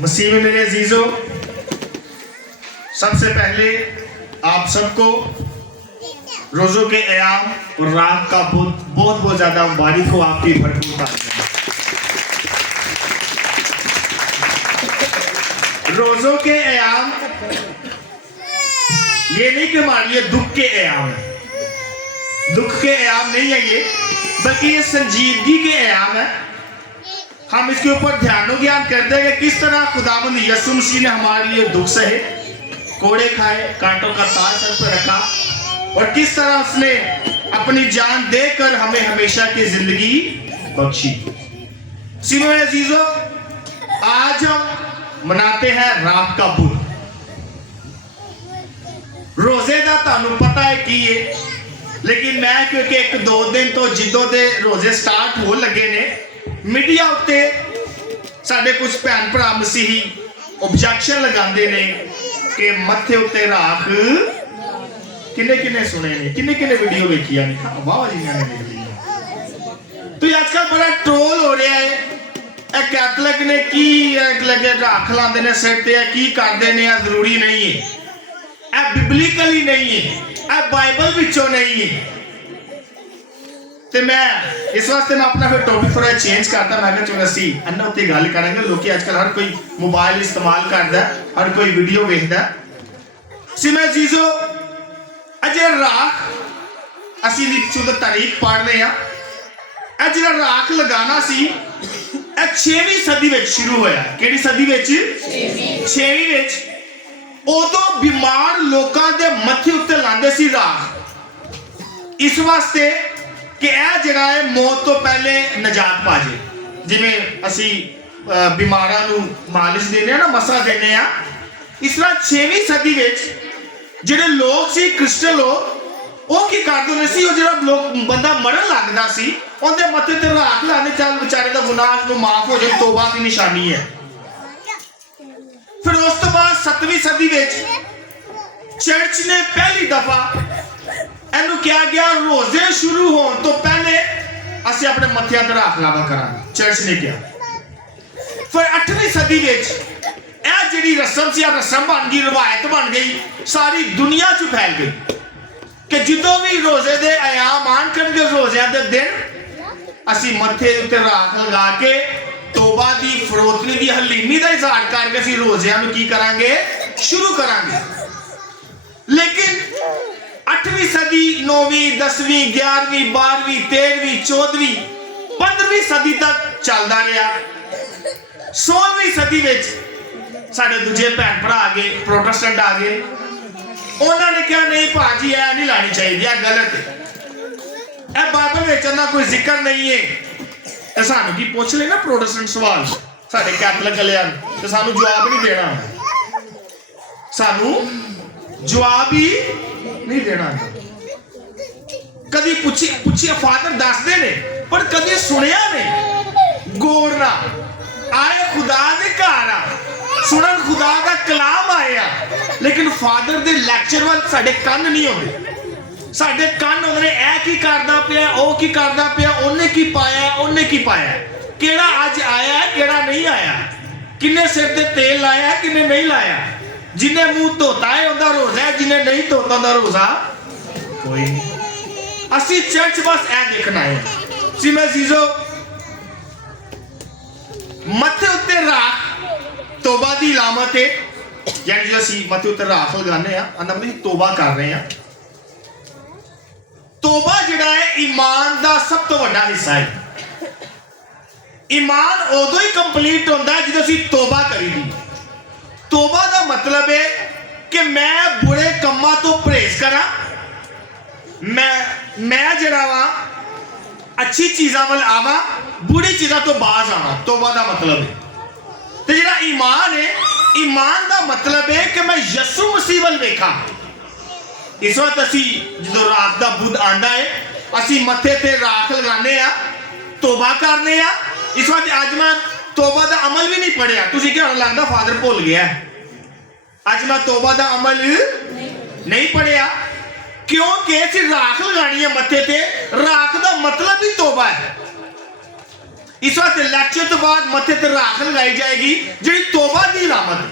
मसीह में मेरे अजीजों, सबसे पहले आप सबको रोजों के अयाम और रात का बहुत बहुत ज्यादा मुबारक हो। आपकी भरपूर तारीफ। रोजों के अयाम ये नहीं कि हमारे लिए दुख के अयाम है, दुख के अयाम नहीं है ये, बल्कि ये संजीदगी के अयाम है। हम इसके ऊपर ध्यान ज्ञान करते हैं कि किस तरह खुदावंद यीशु मसीह ने हमारे लिए दुख सहे, कोड़े खाए, कांटों का ताज सर पर रखा, और किस तरह उसने अपनी जान देकर हमें हमेशा की जिंदगी बख्शी। सिमो अजीजों, आज हम मनाते हैं रात का बुध। रोजे का तानू पता है कि ये, लेकिन मैं क्योंकि एक दो दिन तो जिदों के रोजे स्टार्ट हो लगे ने, मीडिया उत्ते साडे कुछ भैन भरा मसीही ऑब्जेक्शन लगाते ने कि मत्थे उत्ते राख किन्ने किन्ने सुने ने, किन्ने किन्ने वीडियो देखी है, वाह जी ने देख ली। तो आजकल बड़ा ट्रोल हो रहा है, कैथलिक ने की लगे राख लाते ने सिर ते, की करते ने, जरूरी नहीं है, बिबलिकली नहीं है, बाइबल विचों नहीं है। ते मैं इस वास्ते मैं अपना फिर टॉपिक थोड़ा चेंज करता। मैं कहा चलो असी अन्ना उत्ते गल करेंगे। लोग आजकल हर कोई मोबाइल इस्तेमाल करता, हर कोई वीडियो देखता। सिमे जीजो, अजे राख असी शुद्ध तारीख पढ़ रहे हैं। अज राख लगाना सी 6वीं सदी में शुरू होया। केड़ी सदी में? 6वीं में। उदों बीमार लोगों के मत्थे उत्ते लांदे सी राख, इस वास्ते कि यह जगह है मौत तो पहले नजात पा जाए। जिमें असी बीमारां नूं मालिश देने ना, मसा देने, इस तरह 6वीं सदी में जिहड़े लोग सी क्रिश्चियन लोग, वो की करदे हुंदे सी, जिहड़ा लोग बंदा मरन लगदा सी उहदे मत्थे ते राख लाने, चल बेचारे दा गुनाह नूं माफ हो जाए, तौबा की निशानी है। फिर उस तो बाद 7वीं सदी में चर्च ने पहली दफा एनू क्या गया, रोजे शुरू होने तो पहले असी अपने मत्थियां ते राख लावा करांगे, चर्च ने किया। फिर 8वीं सदी में यह जिहड़ी रस्म सी, रस्म बन गई, रवायत बन गई, सारी दुनिया च फैल गई कि जिदों भी रोजे दे अयाम आन करनगे, रोज़ियां दे दिन असी मत्थे उत्ते राख लगा के तौबा दी, फरोतनी दी, हलीमी दा इज़हार करके असी रोज़ियां नूं की करांगे, शुरू करांगे। लेकिन 8वीं सदी, 9वीं, 10वीं, 11वीं, 12वीं, 13वीं, 14वीं, 15वीं सदी तक चलता रहा। 16वीं सदी में साडे दूजे भैन भरा आ गए, प्रोटेस्टेंट आ गए। उन्होंने कहा नहीं भाजी यह नहीं लानी चाहिए, यह गलत है, यह बाइबल में ना कोई जिक्र नहीं है। तो सानू की पूछ ले ना प्रोटेस्टेंट सवाल, साडे कैथलिक वालियां तो सानू जवाब नहीं देना, सानू जवाब ही नहीं देना। कभी पूछिए फादर दसदे ने, पर कभी सुनिया नहीं। गौर ना आए खुदा दे घर आ, सुनन खुदा का कलाम आया, लेकिन फादर दे लेक्चर वाल साडे कान नहीं होंदे। साडे कान होंदे ने ऐ की करदा पिया, ओ की करदा पिया, ओने की पाया, ओने की पाया, केड़ा अज आया है, केड़ा नहीं आया, किन्ने सिर ते तेल लाया, किन्ने नहीं लाया, जिन्हें मुंह धोता है उनका रोजा है, जिन्हें नहीं धोता उनका रोजा कोई नहीं। असी चर्च बस ऐ देखना है। सिमे जीजो, मत्थे उत्ते राख तौबा दी इलामत है, यानी जो असी मत्थे उत्ते राख लगाने हैं, अंदर तौबा कर रहे हैं। तौबा जिहड़ा है ईमान दा सब तो बड़ा हिस्सा है। ईमान उदों ही कंप्लीट होता है जो असी तौबा करी दी। तौबा का मतलब है कि मैं बुरे कम्मां तो परहेज करा, मैं जरा वा अच्छी चीज़ों वाल आवा, बुरी चीज़ों तो बाज आवा। तौबा का मतलब है। तो जिहड़ा ईमान है, ईमान का मतलब है कि मैं यीशु मसीह वाल वेखा। इस वक्त असी जो रात का बुध आंदा है, असी मत्थे ते राख लगाने आ, तौबा करने आ। इस वक्त अज मैं तौबा का अमल भी नहीं पढ़िया, तुझे क्या लगता फादर भुल गया, अज मैं तौबा का अमल नहीं पढ़िया, क्योंकि राख लगानी है मत्थे ते। राख का मतलब ही तौबा है। इस वास्ते लैक्चर तो बाद मत्थे ते राख लगाई जाएगी जिहड़ी तौबा दी इलामत है।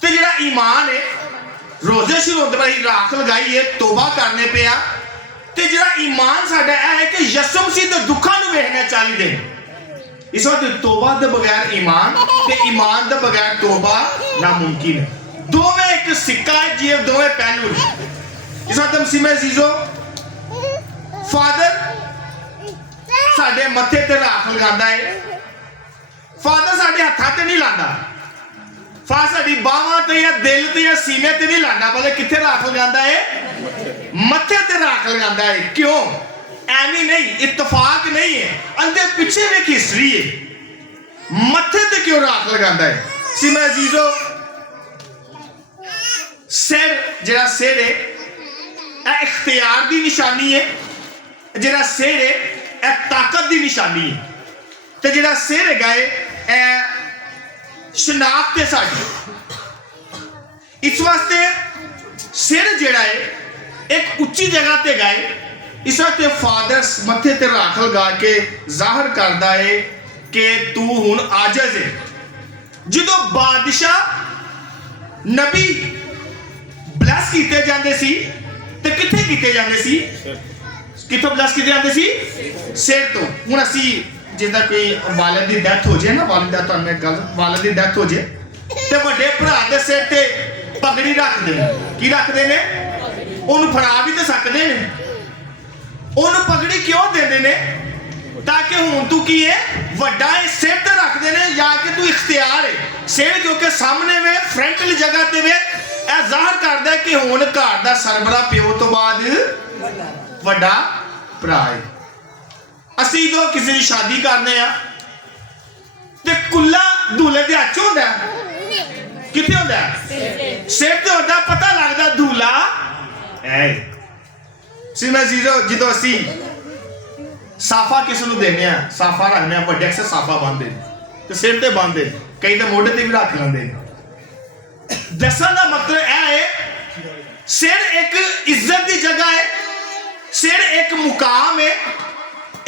ते जिहड़ा ईमान है रोजे शुरू होते बारी राख लगाई है तौबा करने पे आ ते जिहड़ा ईमान साडा है कि यीशु मसीह दे दुखां नूं वेखना 40 दिन। इस वास्ते तौबा दे बगैर ईमान ते ईमान दे बगैर तौबा नामुमकिन है। दोवें एक सिक्का है जिहे दोवें पहलू ने। इस वास्ते मसीह में अजीजो फादर साडे मत्थे ते राख लगांदा है। फादर साडे हत्थां ते नहीं लांदा, फादर साडी बाहां ते या दिल ते या सीने ते नहीं लांदा, बल्कि कित्थे राख लगांदा है? मत्थे ते राख लगांदा है। क्यों? एवं नहीं, इत्तफाक नहीं है, अंदर पीछे भी एक हिस्ट्री है। मत्थे ते क्यों राख लगांदा है? सीमा अजीजो सिर जिहड़ा सिर है यह इख्तियार की निशानी है, जिहड़ा सिर है यह ताकत की निशानी है, तो जिहड़ा सिर है यह शनाख्त है साडी। इस वास्ते सिर जिहड़ा है एक उच्ची जगह ते गए। इस वास्ते फादर मत्थे ते राख लगा के जाहिर करता है कि तू हुण आजिज़ है। जदों बादशाह नबी ब्लैस किए जाते सी ते कित्थे कीते जाते सी? कित्थों ब्लैस किए जाते सी? सिर तो। हुण असी जिद्दां कोई वालिद की डैथ हो जाए ना, वालिद दा तुहानूं इक गल, वालिद की डैथ हो जाए ते वड्डे भरा दे सिर ते पगड़ी रखदे ने। की रखदे ने? उहनूं फड़ा भी तो सकदे ने। उहनूं पगड़ी क्यों देंदे ने? ताकि हुण तू की है वड्डा है सिर ते रखदे ने या कि तू इख्तियार है। सिर क्योंकि सामने वे फ्रंटली जगह ते वे यह जाहिर करदा है कि हुण घर दा सरबरा प्यो तो बाद वड्डा भरा है। असी तो किसी की शादी करने आ ते कुल्ला दूल्हे दे हत्थ होंदा है। कित्थे होंदा है? सिर ते होंदा। पता लगदा दूल्हा है। सिमा जीरो जो असी साफा किसी को देने आ, साफा रखने आ, बड़े अक्सर साफा बांधे तो सिर ते बांधे, कई तो मोढे ते भी रख लेंदे। दसन का मतलब यह है सिर एक इज्जत की जगह है, सिर एक मुकाम है,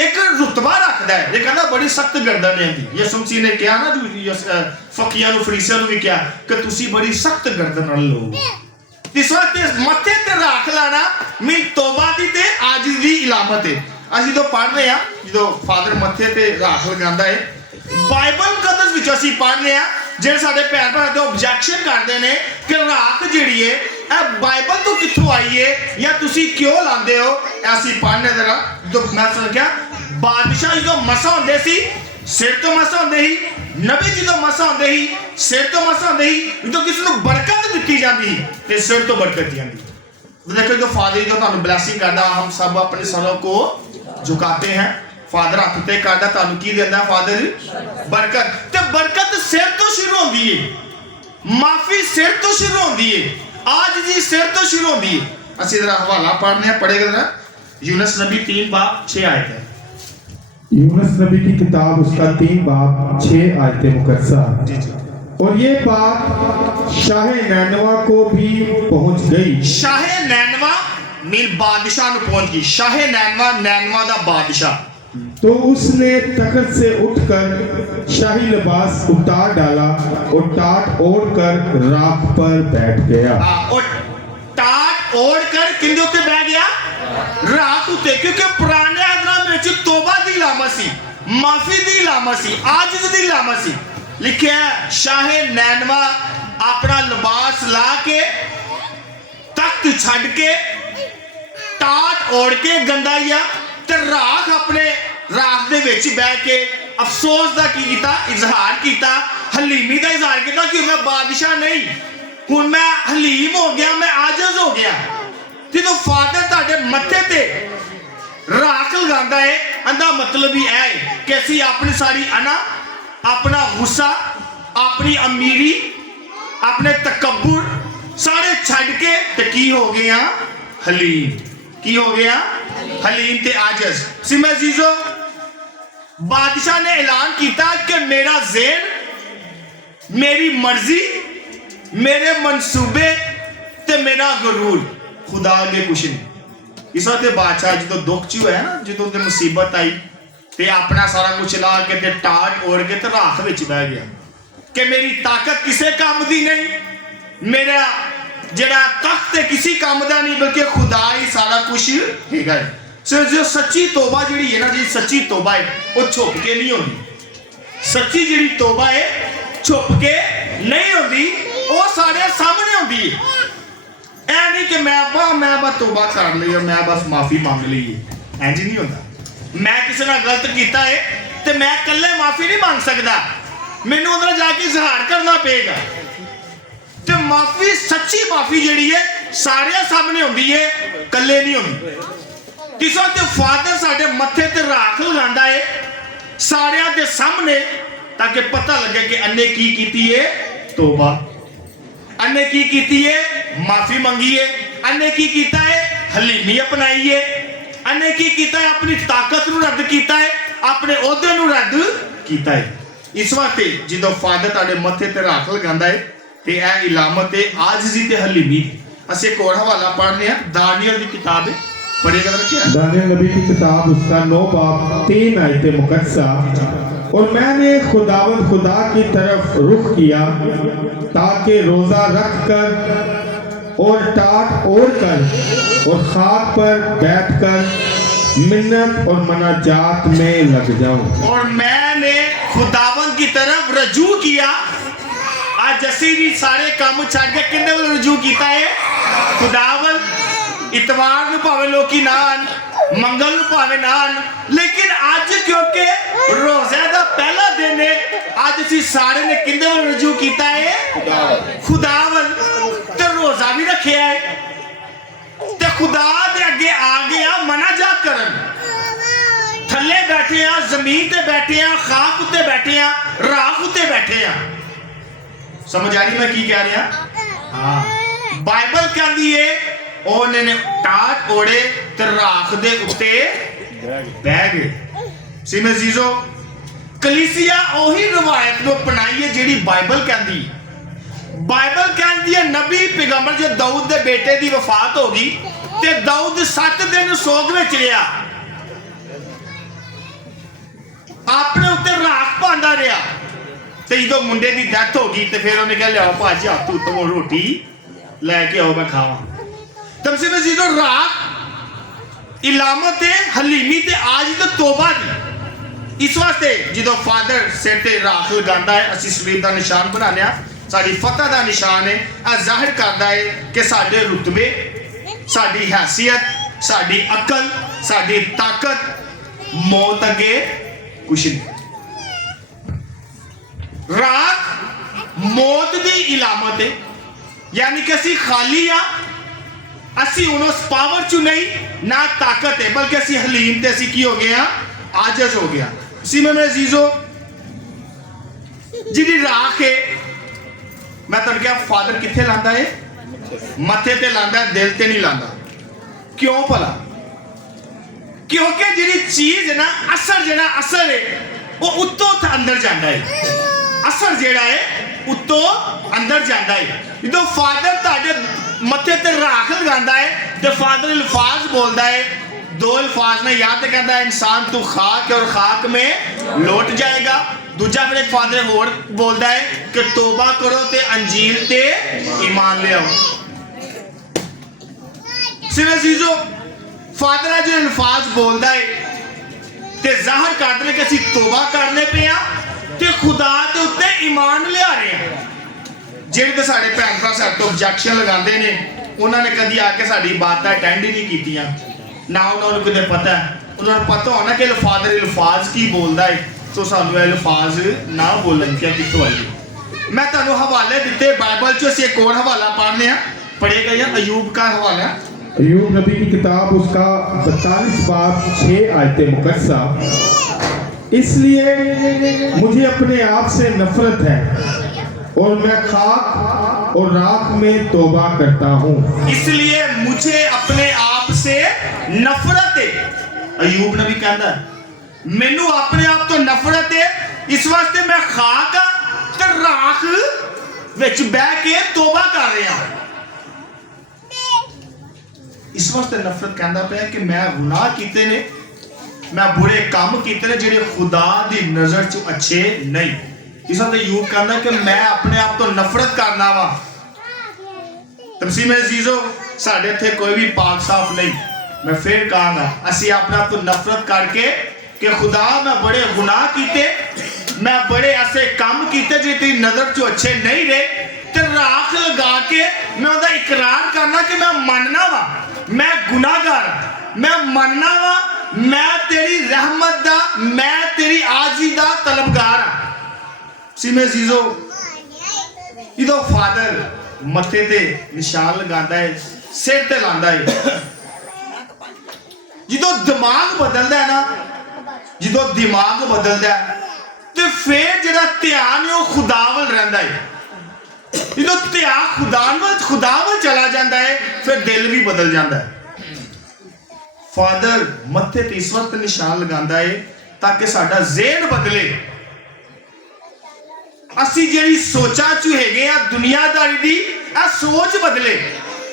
एक रुतबा रखता है। ये कहना बड़ी सख्त गर्दन है दी। यीशु मसीह ने कहा ना जो फकीयां नूं फरीसियां नूं भी कहा कि तुसी बड़ी सख्त गर्दन वाले लोग। इस वास्ते मत्थे ते राख लाना मीन तौबा दी ते आजिज़ दी इलामत है। असीं तो पढ़ रहे हैं जो फादर मत्थे ते राख लगांदा है, बाइबल मुकद्दस विच असीं पढ़ रहे हैं ਜਿਹੜੇ ਸਾਡੇ ਭੈਣ ਭਰਾ ਤੇ ਆਬਜੈਕਸ਼ਨ ਕਰਦੇ ਨੇ ਕਿ ਰਾਖ ਜਿਹੜੀ ਹੈ ਇਹ ਬਾਈਬਲ ਤੋਂ ਕਿੱਥੋਂ ਆਈ ਹੈ ਜਾਂ ਤੁਸੀਂ ਕਿਉਂ ਲਾਉਂਦੇ ਹੋ। ਅਸੀਂ ਪੜ੍ਹਨੇ ਜਰਾ ਜਦੋਂ ਮੈਂ ਸੁਣਿਆ ਬਾਦਸ਼ਾਹ ਜਦੋਂ ਮਸਾ ਹੁੰਦੇ ਸੀ ਸਿਰ ਤੋਂ ਮਸਾ ਹੁੰਦੇ ਸੀ, ਨਬੀ ਜਦੋਂ ਮਸਾ ਹੁੰਦੇ ਸੀ ਸਿਰ ਤੋਂ ਮਸਾ ਹੁੰਦੇ ਸੀ, ਜਦੋਂ ਕਿਸੇ ਨੂੰ ਬਰਕਤ ਦਿੱਤੀ ਜਾਂਦੀ ਤੇ ਸਿਰ ਤੋਂ ਬਰਕਤ ਜਾਂਦੀ। देखो जो फादर जो ਤੁਹਾਨੂੰ ਬਲੈਸਿੰਗ ਕਰਦਾ, हम सब अपने सरों को झुकाते हैं। फादर हथ ते करदा ਤੁਹਾਨੂੰ ਕੀ ਦਿੰਦਾ? फादर बरकत। ते बरकत सिर तो शुरू होती है, माफी सिर तो शुरू होती है, आज जी सिर तो शुरू होती है। ਅਸੀਂ जरा हवाला पढ़ने पढ़ेगा जरा यूनुस नबी 3 बाब 6 आयतें। यूनुस नबी की किताब उसका 3 बाब 6 आयतें मुकद्दसा। जी जी। और ये बात शाह नैनवा को भी पहुंच गई। शाह नैनवा मीन बादशाह ਨੂੰ पहुंच गई। शाह नैनवा, नैनवा ਦਾ बादशाह। तो उसने तख्त से उठकर शाही लिबास उतार डाला और टाट ओढ़ कर राख पर बैठ गया। और टाट ओढ़ कर किंदे उत्ते बैठ गया? राख उत्ते। क्योंकि पुराने आदरां ਵਿੱਚ तौबा ਦੀ इलामत सी, माफी ਦੀ इलामत सी, आजिज़ ਦੀ इलामत सी। लिखा शाह नैनवा अपना लिबास ला के तख्त छड़ के टाट ओढ़ के गंदाइया ते राख अपने राख दे विच बैठ के अफसोस दा की कीता, इजहार कीता, हलीमी दा इजहार कीता कि मैं बादशाह नहीं, हुण मैं हलीम हो गया, मैं आजिज़ हो गया। जो फादर तुहाडे मत्थे ते राख लगांदा है अंदा मतलब ही है कि असीं अपनी सारी अना, अपना गुस्सा, अपनी अमीरी, अपने तकब्बुर सारे छड़ के ते की हो गया? हलीम। की हो गया? हलीम ते आजिज़। सिमा अजीज़ो बादशाह ने ऐलान किया कि मेरा ज़ेन, मेरी मर्जी, मेरे मंसूबे ते मेरा गरूर खुदा अगे कुछ नहीं। इस वास्ते बादशाह जो दुख च होया ना, जो मुसीबत आई ਤੇ ਆਪਣਾ ਸਾਰਾ ਕੁਝ ਲਾ ਕੇ ਤੇ ਟਾਟ ओढ़ के ਤੇ ਰਾਖ ਵਿੱਚ ਬਹਿ ਗਿਆ ਕਿ ਮੇਰੀ ਤਾਕਤ ਕਿਸੇ ਕੰਮ ਦੀ ਨਹੀਂ, ਮੇਰਾ ਜਿਹੜਾ ਤਖਤ ਹੈ ਕਿਸੇ ਕੰਮ ਦਾ ਨਹੀਂ, ਬਲਕਿ ਖੁਦਾ ਹੀ ਸਾਰਾ ਕੁਝ ਹੈਗਾ ਹੈ। ਸੋ ਜੋ ਸੱਚੀ ਤੋਬਾ ਜਿਹੜੀ ਹੈ ਨਾ, ਜਿਹੜੀ ਸੱਚੀ ਤੋਬਾ ਹੈ ਉਹ ਛੁਪ ਕੇ ਨਹੀਂ ਹੁੰਦੀ। ਸੱਚੀ ਜਿਹੜੀ ਤੋਬਾ ਹੈ ਛੁਪ ਕੇ ਨਹੀਂ ਹੁੰਦੀ, ਉਹ ਸਾਡੇ ਸਾਹਮਣੇ ਹੁੰਦੀ ਹੈ। ਇਹ ਨਹੀਂ ਕਿ ਮੈਂ ਬਸ ਤੋਬਾ ਕਰ ਲਈ, ਮੈਂ ਬਸ ਮਾਫੀ ਮੰਗ ਲਈ, ਇੰਜ ਨਹੀਂ ਹੁੰਦਾ। ਮੈਂ ਕਿਸੇ ਨਾਲ ਗਲਤ ਕੀਤਾ ਹੈ ਤੇ ਮੈਂ ਇਕੱਲੇ ਮਾਫੀ ਨਹੀਂ ਮੰਗ ਸਕਦਾ, ਮੈਨੂੰ ਅੰਦਰ ਜਾ ਕੇ ਇਜ਼ਹਾਰ ਕਰਨਾ ਪਏਗਾ। ਤੇ ਮਾਫੀ, ਸੱਚੀ ਮਾਫੀ ਜਿਹੜੀ ਹੈ ਸਾਰਿਆਂ ਸਾਹਮਣੇ ਹੁੰਦੀ ਹੈ, ਇਕੱਲੇ ਨਹੀਂ ਹੁੰਦੀ। ਕਿਸੇ ਤੇ ਫਾਦਰ ਸਾਡੇ ਮੱਥੇ ਤੇ ਰਾਖ ਲਗਾਉਂਦਾ ਹੈ ਸਾਰਿਆਂ ਦੇ ਸਾਹਮਣੇ, ਤਾਂ ਕਿ ਪਤਾ ਲੱਗੇ ਕਿ ਅੰਨੇ ਕੀ ਕੀਤੀ ਹੈ, ਤੋਬਾ। ਅੰਨੇ ਕੀ ਕੀਤੀ ਹੈ, ਮਾਫੀ ਮੰਗੀ ਹੈ। ਅੰਨੇ ਕੀ ਕੀਤਾ ਹੈ, ਹਲੀਮੀ ਅਪਣਾਈ ਹੈ। ਅੰਨੇ ਕੀ ਕੀਤਾ ਹੈ, ਆਪਣੀ ਤਾਕਤ ਨੂੰ ਰੱਦ ਕੀਤਾ ਹੈ, ਆਪਣੇ ਅਹੁਦੇ ਨੂੰ ਰੱਦ ਕੀਤਾ ਹੈ। ਇਸ ਵਾਸਤੇ ਜਦੋਂ ਫਾਦਰ ਤੁਹਾਡੇ ਮੱਥੇ ਤੇ ਰਾਖ ਲਗਾਉਂਦਾ ਹੈ ਤੇ ਇਹ ਇਲਾਮਤ ਹੈ ਆਜਜ਼ੀ ਤੇ ਹਲੀਮੀ। ਅਸੀਂ ਇੱਕ ਹੋਰ ਹਵਾਲਾ ਪੜ੍ਹਨੇ ਆ, दानियल ਦੀ किताब है, पढ़ेगा क्या? दानियल नबी की किताब उसका 9 बाब 3 आयते मुकद्दसा। और मैंने खुदावंद खुदा की तरफ रुख किया ताकि रोजा रख कर और टाट ओढ़ कर और खाक पर बैठ कर मिन्नत और मनाजात में लग जाऊं। और मैंने खुदावंद की तरफ रजू किया। आज ਅਸੀਂ ਵੀ ਸਾਰੇ ਕੰਮ ਛੱਡ ਕੇ ਕਿੰਨੇ ਵੱਲ ਰਜੂ ਕੀਤਾ ਹੈ, ਖੁਦਾਵੰਦ। ਇਤਵਾਰ ਨੂੰ ਭਾਵੇਂ ਲੋਕੀ ਨਾ ਆਣ, ਮੰਗਲ ਨੂੰ ਭਾਵੇਂ ਨਾ ਆਣ, ਲੇਕਿਨ ਅੱਜ ਕਿਉਂਕਿ ਰੋਜ਼ੇ ਦਾ ਪਹਿਲਾ ਦਿਨ ਹੈ, ਅੱਜ ਅਸੀਂ ਸਾਰੇ ਨੇ ਕਿੰਨੇ ਵੱਲ ਰਜੂ ਕੀਤਾ ਹੈ, ਖੁਦਾਵੰਦ। ਤੇ ਰੋਜ਼ਾ ਵੀ ਰੱਖਿਆ ਹੈ ਤੇ ਖੁਦਾ ਦੇ ਅੱਗੇ ਆ ਗਿਆ ਮਨਾਜਾਤ ਕਰਨ। ਥੱਲੇ ਬੈਠੇ ਆ, ਜ਼ਮੀਨ ਤੇ ਬੈਠੇ ਆ, ਖਾਕ ਉੱਤੇ ਬੈਠੇ ਆ, ਰਾਖ ਉੱਤੇ ਬੈਠੇ ਆ। समझ आ रही मैं की कह रहा? हाँ, बाइबल कहती है ਉਹਨੇ ਟਾਟ ਓੜੇ ਤੇ ਰਾਖ ਦੇ ਉੱਤੇ ਬਹਿ ਗਏ। ਸਿਮੇ ਜੀਜ਼ੋ, ਕਲੀਸਿਆ ਉਹੀ ਰਵਾਇਤ ਨੂੰ ਅਪਣਾਈ ਹੈ ਜਿਹੜੀ ਬਾਈਬਲ ਕਹਿੰਦੀ। ਬਾਈਬਲ ਕਹਿੰਦੀ ਹੈ ਨਬੀ ਪੈਗੰਬਰ ਜੋ ਦਾਊਦ ਦੇ ਬੇਟੇ ਦੀ ਵਫਾਤ ਹੋ ਗਈ ਤੇ ਦਾਊਦ 7 ਦਿਨ ਸੋਗ ਵਿੱਚ ਰਿਹਾ, ਆਪਣੇ ਉੱਤੇ ਰਾਖ ਪਾਉਂਦਾ ਰਿਹਾ। ਤੇ ਜਦੋਂ ਮੁੰਡੇ ਦੀ ਡੈਥ ਹੋ ਗਈ ਤੇ ਫਿਰ ਉਹਨੇ ਕਿਹਾ ਲਿਆਓ ਭਾਜੀ ਹੱਥ ਉੱਤੋਂ ਰੋਟੀ ਲੈ ਕੇ ਆਓ, ਮੈਂ ਖਾਵਾਂ। ਤਮਸੇ ਵਿੱਚ ਜਦੋਂ ਰਾਖ ਇਲਾਮਤ ਹੈ ਹਲੀਮੀ ਤੇ ਆਜ ਦੀ ਤੋਬਾ ਦੀ। ਇਸ ਵਾਸਤੇ ਜਦੋਂ ਫਾਦਰ ਸਿਰ ਤੇ ਰਾਖ ਲਗਾਉਂਦਾ ਹੈ, ਅਸੀਂ ਸਲੀਬ ਦਾ ਨਿਸ਼ਾਨ ਬਣਾਉਂਦੇ ਹਾਂ, ਸਾਡੀ ਫਤਹ ਦਾ ਨਿਸ਼ਾਨ ਹੈ। ਇਹ ਜ਼ਾਹਿਰ ਕਰਦਾ ਹੈ ਕਿ ਸਾਡੇ ਰੁਤਬੇ, ਸਾਡੀ ਹੈਸੀਅਤ, ਸਾਡੀ ਅਕਲ, ਸਾਡੀ ਤਾਕਤ ਮੌਤ ਅੱਗੇ ਕੁਛ ਨਹੀਂ। ਰਾਖ ਮੌਤ ਦੀ ਇਲਾਮਤ ਹੈ, ਯਾਨੀ ਕਿ ਅਸੀਂ ਖਾਲੀ ਆ, ਅਸੀਂ ਹੁਣ ਉਸ ਪਾਵਰ ਚ ਨਹੀਂ ਨਾ ਤਾਕਤ ਹੈ, ਬਲਕਿ ਅਸੀਂ ਹਲੀਮ ਤੇ ਅਸੀਂ ਕੀ ਹੋ ਗਏ ਆ, ਆਜਜ਼ ਹੋ ਗਿਆ। ਸਿਮੇ ਮੇਰੇ ਅਜ਼ੀਜ਼ੋ, ਜਿਹੜੀ ਰਾਖ ਹੈ ਮੈਂ ਤੁਹਾਨੂੰ ਕਿਹਾ ਫਾਦਰ ਕਿੱਥੇ ਲਾਂਦਾ ਹੈ, ਮੱਥੇ ਤੇ ਲਾਂਦਾ, ਦਿਲ ਤੇ ਨਹੀਂ ਲਾਂਦਾ। ਕਿਉਂ ਭਲਾ? ਕਿਉਂਕਿ ਜਿਹੜੀ ਚੀਜ਼ ਹੈ ਨਾ, ਅਸਰ ਜਿਹੜਾ ਅਸਰ ਹੈ ਉਹ ਉੱਤੋਂ ਅੰਦਰ ਜਾਂਦਾ ਹੈ। ਅਸਰ ਜਿਹੜਾ ਹੈ ਉੱਤੋਂ ਅੰਦਰ ਜਾਂਦਾ ਹੈ। ਜਦੋਂ ਫਾਦਰ ਤੁਹਾਡੇ ਮੱਥੇ ਤੇ ਰਾਖ ਲਗਾਉਂਦਾ ਹੈ ਤੇ ਫਾਦਰ ਅਲਫਾਜ਼ ਬੋਲਦਾ ਹੈ, 2 ਅਲਫਾਜ਼ ਨੇ, ਯਾਦ ਕਹਿੰਦਾ ਹੈ ਇਨਸਾਨ ਤੂੰ ਖਾਕ ਔਰ ਖਾਕ ਮੇ ਲੌਟ ਜਾਏਗਾ। ਦੂਜਾ ਫਿਰ ਇੱਕ ਫਾਦਰ ਹੋਰ ਬੋਲਦਾ ਹੈ ਕਿ ਤੋਬਾ ਕਰੋ ਤੇ ਅੰਜੀਲ ਤੇ ਈਮਾਨ ਲਿਆਓ। ਸਿਰ ਅਜ਼ੀਜ਼ੋ, ਫਾਦਰ ਹੈ ਜੋ ਅਲਫਾਜ਼ ਬੋਲਦਾ ਹੈ ਤੇ ਜ਼ਾਹਰ ਕਰਦੇ ਨੇ ਕਿ ਅਸੀਂ ਤੋਬਾ ਕਰਨੇ ਪਏ ਆ ਤੇ ਖੁਦਾ ਦੇ ਉੱਤੇ ਈਮਾਨ ਲਿਆ ਰਹੇ ਆ। ਜਿਹੜੇ ਤੇ ਸਾਡੇ ਭੈਣ ਭਰਾ ਸਾਡੇ ਤੋਂ ਆਬਜੈਕਸ਼ਨ ਲਗਾਉਂਦੇ ਨੇ, ਉਹਨਾਂ ਨੇ ਕਦੀ ਆ ਕੇ ਸਾਡੀ ਬਾਤਾਂ ਅਟੈਂਡ ਹੀ ਨਹੀਂ ਕੀਤੀਆਂ, ਨਾ ਉਹਨਾਂ ਨੂੰ ਕਿਤੇ ਪਤਾ। ਉਹਨਾਂ ਨੂੰ ਪਤਾ ਹੋਣਾ ਕਿ ਫਾਦਰ ਅਲਫਾਜ਼ ਕੀ ਬੋਲਦਾ ਹੈ, ਸੋ ਸਾਨੂੰ ਇਹ ਅਲਫਾਜ਼ ਨਾ ਬੋਲਣ ਕਿ ਕਿੱਥੋਂ ਆਈ। ਮੈਂ ਤੁਹਾਨੂੰ ਹਵਾਲੇ ਦਿੱਤੇ ਬਾਈਬਲ ਚ, ਅਸੀਂ ਇੱਕ ਹੋਰ ਹਵਾਲਾ ਪੜ੍ਹਨੇ ਆ, ਪੜ੍ਹੇਗਾ ਜਾਂ अयूब का हवाला। अयूब नबी की किताब उसका 42 बाब 6 आयते मुकद्दसा। इसलिए मुझे अपने आप से नफरत है और मैं खाक और राख में तौबा करता हूँ। इसलिए मुझे अपने आप से नफरत है। अयूब नबी कहता मैनू अपने आप तो नफरत है, इस वास्ते मैं खाक ते राख विच बह के तौबा कर रहा। इस वास्ते नफरत कहता पाया कि मैं गुनाह कीते ने मैं बुरे काम किए ने जेडे खुदा दी नजर च अच्छे नहीं। इस वक्त यूज करना कि मैं अपने आप तो नफरत करना वा। तमसीम अजीजो साढ़े इत्थे कोई भी पाक साफ नहीं। मैं फिर कहूँगा असी अपने आप तो नफरत करके कि खुदा मैं बड़े गुनाह किए, मैं बड़े ऐसे काम किए जो तेरी नजर चो अच्छे नहीं रहे, ते राख लगा के मैं उहदा इकरार करना कि मैं मनना वा मैं गुनाहगार, मैं मनना वा मैं तेरी रहमत दा, मैं तेरी आजी दा तलबगार हाँ। सीमे जीजो इदो फादर मथे ते निशान लगांदा है, सिर ते लांदा है। जो दिमाग बदलता है ना, जो दिमाग बदलता है तो फिर जो ध्यान है वह खुदा वल रहिंदा है। जो ध्यान खुदा वल चला जाता है फिर दिल भी बदल जाता है। फादर मथे ते इस वक्त निशान लगांदा है ताकि साडा ज़हन बदले, असी जिहड़ी सोचां च हैगे आ दुनियादारी दी आ सोच बदले।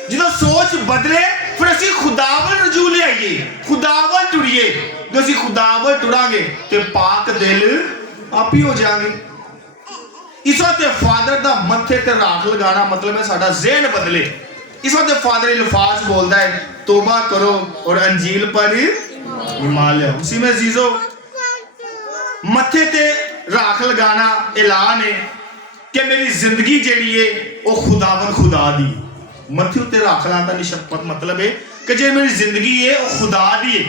जो सोच बदले फिर असी खुदा वल रजू ले आइए, खुदा वल टुरिए। जो असी खुदा वल टुरांगे ते पाक दिल आप ही हो जाएंगे। इस वक्त फादर दा मथे ते राख लगाना मतलब है साडा ज़हन बदले। इस वक्त फादर अल्फाज बोलता है तौबा करो और अंजील पर ईमान लाओ। उसी में जीजो मथे ते राख लगाना ऐलान है कि मेरी जिंदगी जेड़ी है वो खुदावन खुदा दी। मथे उत्ते राख लाना दा निशपत मतलब है कि जे मेरी जिंदगी है वो खुदा दी है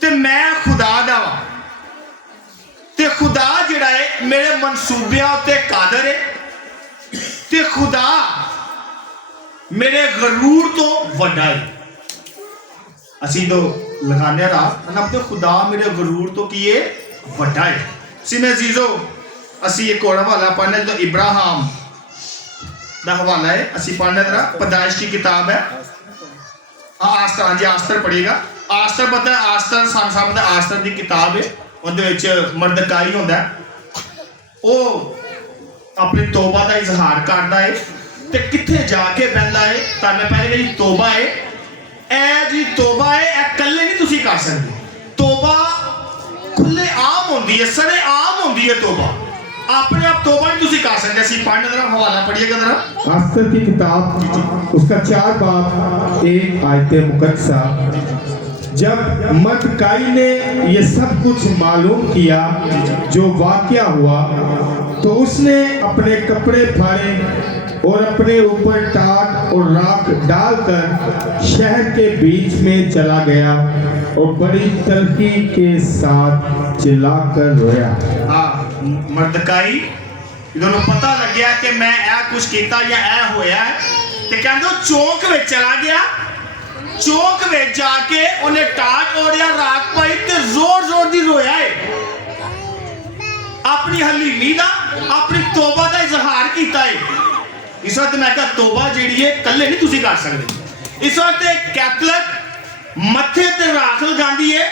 ते मैं खुदा दा वा ते खुदा जिहड़ा है मेरे मनसूबियां उत्ते कादर है ते खुदा मेरे गरूर तो वड्डा है। असी तो लगाने रहा तो खुदा मेरे गरूर तो की है वड्डा है। सिमे जीजो असी एक और हवाला पढ़ने तो इब्राहिम दा हवाला है असी पढ़ने तरह पैदाइश की किताब है। आस्तर हाँ जी आस्तर पढ़ेगा। आस्तर पता है आस्तर सामने आस्तर की किताब है। उहदे मरदकाई होंदा वो अपनी तौबा का इजहार करता है ते किथे जाके बहता है। ताने पहले जी तौबा है ए जी तौबा है ए कल्ले नहीं तुसी कर सकते। तौबा खुले आम होंदी है, सरे आम होंदी है। तौबा अपने आप तौबा नहीं तुसी कर सकते। असी पढ़ने जरा हवाला पढ़िएगा जरा। आस्तर की किताब उसका 4 बाब 1 आयत मुकद्दसा। जब मरदकाई ने ये सब कुछ मालूम किया जो वाक़या हुआ तो उसने अपने कपड़े फाड़े और अपने ऊपर टाट और राख डालकर शहर के बीच में चला गया और बड़ी तलखी के साथ चिल्लाकर रोया। हाँ मरदकाई दोनों पता लग गया कि मैं ऐ कुछ किया या ऐ होया है ते कहंदे चौक में चला गया। चौक में जाके उन्हें टाट ओढ़िया राख पाई ते जोर जोर दी रोया है। अपनी हलीमी दा अपनी तौबा का इजहार किया है। इस वक्त मैं कहा तौबा जिहड़ी है कल्ले नहीं तुसी कर सकते। इस वक्त एक कैथलिक मथे ते राख लगांदी है।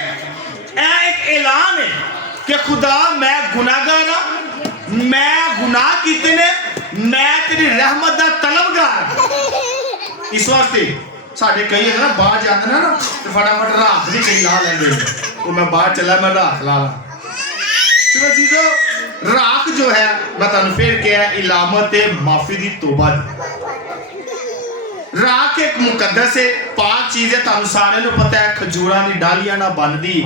यह एक ऐलान है कि खुदा मैं गुनाहगार हां, मैं गुनाह कीते ने, मैं तेरी रहमत दा तलबगार। इस वास्ते साढ़े कई है ना बाहर जाते ना तो फटाफट राख भी कई ला लेंगे। तो मैं बाहर चला मैं राख ला ला। चीजों राख जो है मैं तुहानू फिर क्या इलामत माफी दी तौबा दी। राख एक मुकद्दस है पाक चीज है। तुहानू सारे नू पता है खजूरां दी डालियां ना बनदी।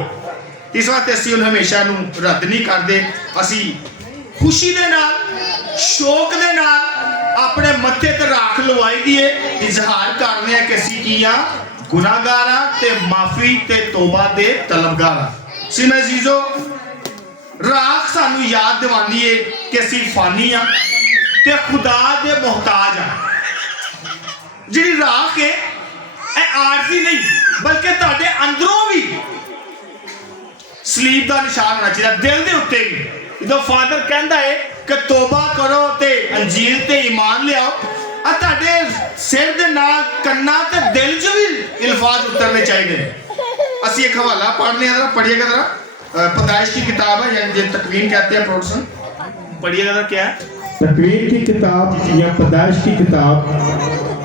इस वास्ते असीं उन्हें हमेशा नू रद्द नहीं करते। असीं खुशी दे नाल शौक दे नाल अपने मत्थे ते राख लवाई दी है। इजहार करने हैं कि असीं की आ गुनाहगार हां ते माफी ते तौबा दे तलबगार हां। सिने जीजो राख सानू याद दिवानी है कि असीं फानी हां ते खुदा दे मोहताज हां। जिहड़ी राख है यह आरजी नहीं बल्कि तुहाडे अंदरों भी सलीब का निशान होना चाहिए दिल के उत्ते भी। जो फादर कहता है कि तौबा करो ते अंजील ते ईमान लियाओ तुहाडे सिर दे नाल कन्ना ते दिल च भी अल्फाज उतरने चाहिए। असीं एक हवाला पढ़ने जरा पढ़िएगा जरा। पैदाइश की किताब है यानी जो तकवीन कहते हैं प्रोडक्शन पढ़िएगा जरा क्या है। तकवीन की किताब या पैदाइश की किताब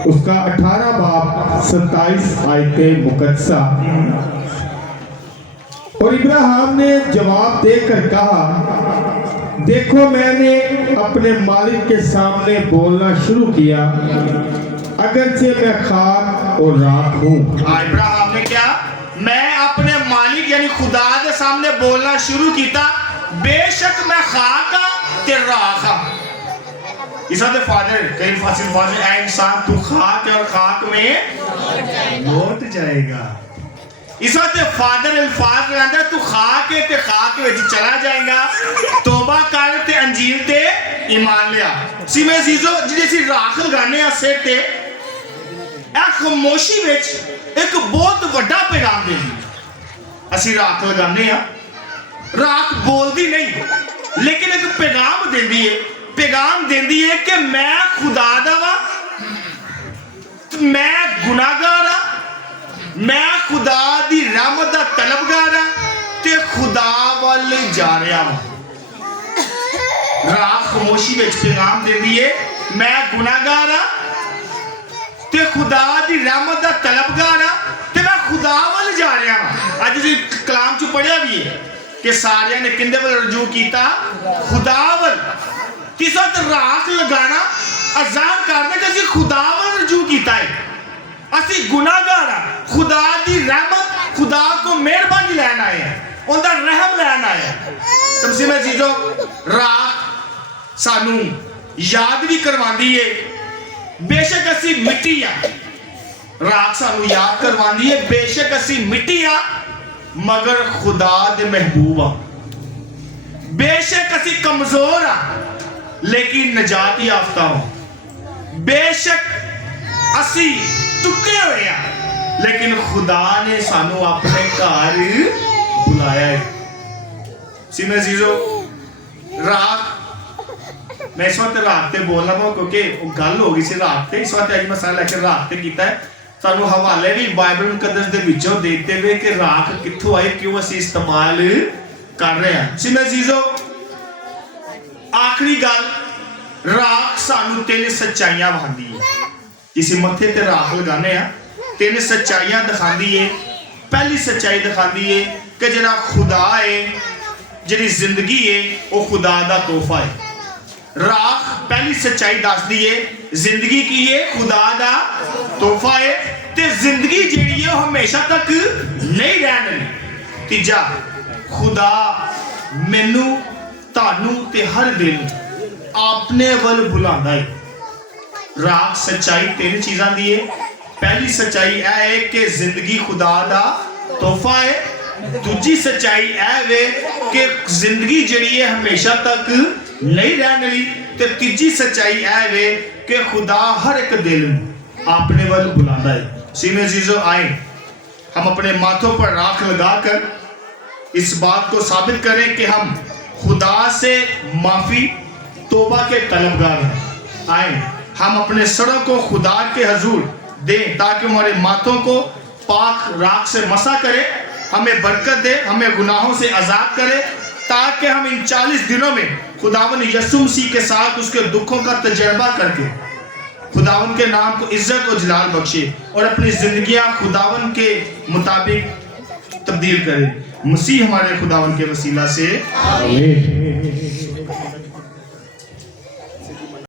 उसका 18 बाब 27 आयत मुकद्दसा। और इब्राहिम ने जवाब देकर कहा, देखो मैंने अपने मालिक के सामने बोलना शुरू किया, अगरचे मैं खाक और राख हूँ। इब्राहिम ने क्या, मैं अपने मालिक यानी खुदा के सामने बोलना शुरू किया, बेशक मैं खाक ते राख हां। ईसा दे फादर कई फासिल फासिल ऐ इंसान तू खाक है और खाक में लौट जाएगा। ईसा दे फादर अल्फाज कहंदा तू खाक है ते खाक विच चला जाएगा, तौबा कर ते अंजील ते ईमान लिया। सिमे जीजो जिहड़ी सी राख लगाने आ सिर ते ए खामोशी विच एक बहुत वड्डा पैगाम देंदी। असी राख लगाने आ, राख बोलदी नहीं लेकिन एक पैगाम देंदी है, पैगाम देंदी है कि मैं खुदा दा वा, मैं गुनाहगार आ, मैं खुदा दी रहमत दा तलबगार आ ते खुदा वल जा रहा वा। राख खामोशी विच पैगाम देंदी है, मैं गुनाहगार आ ते खुदा दी रहमत दा तलबगार आ ते मैं खुदा वल जा रहा वा। अज जी कलाम च पढ़िया भी है कि सारिया ने किंदे वल रजू कीता, खुदा वल। किस वक्त राख लगाना अजान करने कि असी खुदा वल रजू कीता है, असी गुनाहगार आ, खुदा दी रहमत, खुदा को मेहरबानी लैन आए हैं, उनका रहम लैन आए हैं। तुमसे मैं चीजो राख सानू याद भी करवांदी है, बेशक असी मिट्टी आ, राख सानू याद करवांदी है, बेशक असी मिट्टी आ मगर खुदा दे महबूब आ। बेशक असी कमजोर आ लेकिन नजात याफ्ता हो। बेशक असी टुटे हुए आ लेकिन खुदा ने सानू अपने घर बुलाया है। सिने जीजो राख, मैं इस वक्त रात ते बोलना पाऊँ क्योंकि वो गल हो गई सी रात ते, इस वक्त अज मैं सारा लेकर रात ते कीता है। सानू हवाले भी बाइबल मुकद्दस दे विचों देते हुए कि राख कित्थों आई, क्यों असी इस्तेमाल कर रहे हैं। सिने जीजो आखिरी गल, राख सानू तीन सच्चाइयां वहांदी है। किसी मथे ते राख लगाने आ, तीन सच्चाइयां दिखांदी है। पहली सच्चाई दिखांदी है कि जिहड़ा खुदा है, जिहड़ी जिंदगी है वो खुदा दा तोहफा है। राख पहली सच्चाई दसदी है, जिंदगी की है खुदा दा तोहफा है ते जिंदगी जिहड़ी है हमेशा तक नहीं रहनी। तीजा, खुदा मैनू तानू ते हर दिन अपने वल बुलांदा है। राख सच्चाई तीन चीज़ां दी है। पहली सच्चाई यह है कि जिंदगी खुदा दा तोहफा है। दूजी सच्चाई यह वे कि जिंदगी जिहड़ी है हमेशा तक नहीं रहने वाली। ते तीजी सच्चाई यह वे कि खुदा हर एक दिल अपने वल बुलांदा है। सीने जीजो आए हम अपने माथों पर राख लगाकर इस बात को साबित करें कि हम खुदा से माफी तौबा के तलबगार हैं। आए हम अपने सरों को खुदा के हजूर दें ताकि हमारे माथों को पाक राख से मसा करे, हमें बरकत दे, हमें गुनाहों से आज़ाद करे, ताकि हम इन 40 दिनों में खुदावन यीशु मसीह के साथ उसके दुखों का तजर्बा करके खुदावन के नाम को इज्जत और जलाल बख्शे और अपनी जिंदगियां खुदावन के मुताबिक तब्दील करें। मसीह हमारे खुदावन के वसीला से आमीन।